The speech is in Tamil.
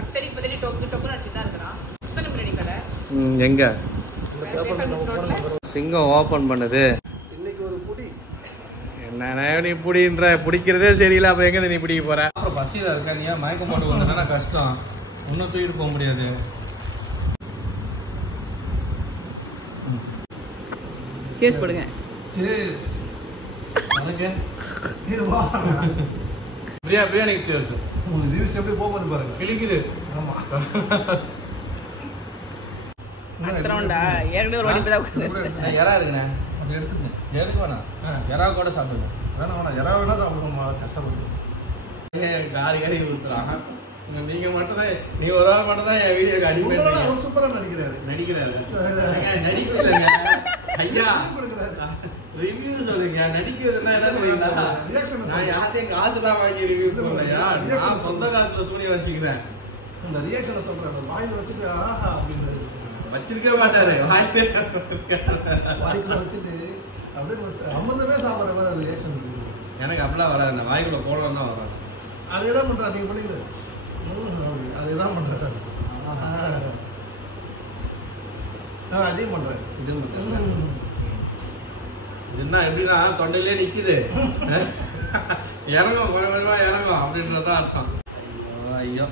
கத்தரி பதறி டொக்கு டொக்குன்னு அடிச்சுதான் இருக்கிறான். எத்தனை பிரியாணி கடை? எங்க சிங்கம் ஓபன் பண்ணுது இன்னைக்கு ஒரு புடி. என்ன நீ புடின்ற பிடிக்கிறதே சரியில்லை. அப்ப எங்க நீ பிடிக்க போற? அப்புறம் பசியில இருக்க நீ மயக்கம் போட்டு வந்தா கஷ்டம். இன்னும் தூக்கிட்டு போக முடியாது. சேஸ் போடுங்க. சேஸ். எனக்கு இது வா. பிரியாணிக்கு சேஸ். உங்க வியூஸ் எப்படி போகுது பாருங்க. கிளிக்குது. ஆமா. அத்தரவுண்டா ஏற்கனவே ஒரு வாட்டி தான் உட்கார்ந்து. எறா இருக்குண்ணே. அதை எடுத்துக்கணும். எதுக்கு வேணாம்? எறா கூட சாப்பிடுங்க. வேணாம் எறா வேணா சாப்பிடுமா கஷ்டப்பட்டு. காரி ஊத்துறான். நீங்க மட்டும் தான் நீ ஒரு ஆள் மட்டும் தான் என் வீடியோக்கு அடிமை. சூப்பரா நடிக்கிறாரு. நடிக்கலைங்க ஐயா. ரிவ்யூ சொல்லுங்க. நடிக்கிறதுனா என்ன தெரியுங்களா? நான் யார்ட்டையும் காசு எல்லாம் வாங்கி ரிவ்யூ போடலையா. நான் சொந்த காசுல சூனிய வச்சுக்கிறேன். இந்த ரியாக்ஷனை சொல்றேன். வாயில வச்சுட்டு ஆஹா அப்படின்னு வச்சிருக்க மாட்டாரு. வாய்க்குள்ள வச்சுட்டு அப்படியே அமிர்தமே சாப்பிட்ற மாதிரி ரியாக்ஷன். எனக்கு அப்படிலாம் வராது. இந்த வாய்க்குள்ள போடலாம் தான் வராது. அதேதான் பண்றா. நீங்க பண்ணீங்க அதேதான் பண்றாரு. அதையும் பண்றேன். என்ன எப்படின்னா தொண்டையிலே நிக்குது. இறங்கும் கொஞ்சமா இறங்கும் அப்படின்றதான் அர்த்தம். ஐயோ